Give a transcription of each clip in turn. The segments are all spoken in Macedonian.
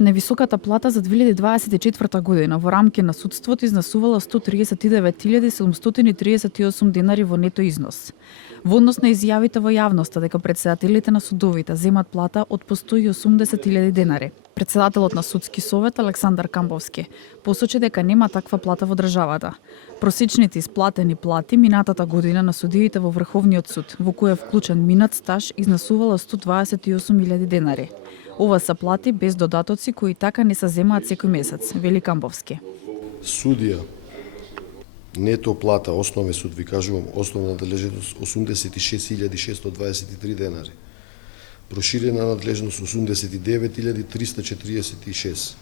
Невисоката плата за 2024 година во рамки на судството изнесувала 139.738 денари во нето износ. Во однос на изјавите во јавноста дека претседателите на судовите земат плата од по 180.000 денари. Претседателот на Судски совет Александар Камбовски посочи дека нема таква плата во државата. Просечните исплатени плати минатата година на судиите во Врховниот суд, во кој е вклучен минат стаж, изнесувала 128.000 денари. Ова се плати без додатоци кои така не се земаат секој месец, вели Камбовски. Судија, нето плата, основен суд, ви кажувам, основна надлежност 86.623 денари. Проширена надлежност 89.346.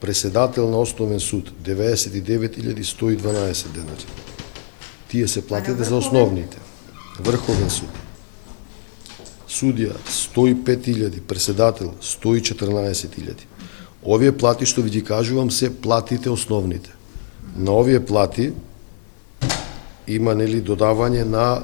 Преседател на основен суд 99.112 денари. Тие се платите за основните. Врховен суд. Судија 105.000, преседател 114.000. Овие плати што ви ги кажувам се платите основните. На овие плати има додавање на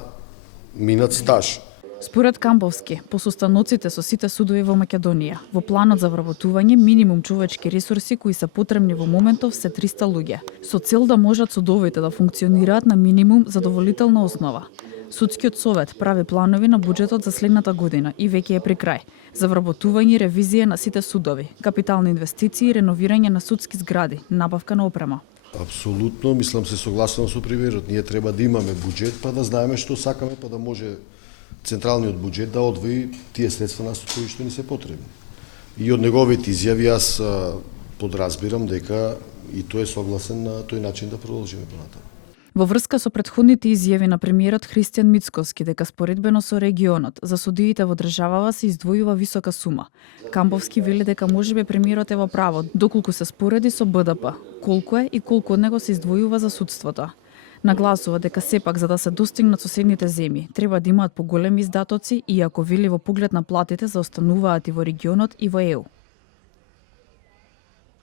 минат стаж. Според Камбовски, по состаноците со сите судови во Македонија, во планот за вработување минимум човечки ресурси кои се потребни во моментов се 300 луѓе, со цел да можат судовите да функционираат на минимум задоволителна основа. Судскиот совет прави планови на буџетот за следната година и веќе е при крај, за вработување и ревизија на сите судови, капитални инвестиции, реновирање на судски згради, набавка на опрема. Апсолутно, мислам се согласувам со премиерот. Ние треба да имаме буџет, па да знаеме што сакаме, па да може централниот буџет да одвои тие средства на кои што ни се потребни. И од неговите изјави јас подразбирам дека и тој е согласен на тој начин да продолжиме понатаму. Во врска со претходните изјави на премиерот Христијан Мицкоски дека споредбено со регионот за судиите во државава се издвојува висока сума. Камбовски вели дека можеби премиерот е во право доколку се спореди со БДП, колку е и колку од него се издвојува за судството. Нагласува дека сепак за да се достигнат соседните земји треба да имаат поголеми издатоци, иако вели во поглед на платите заостануваат и во регионот и во ЕУ.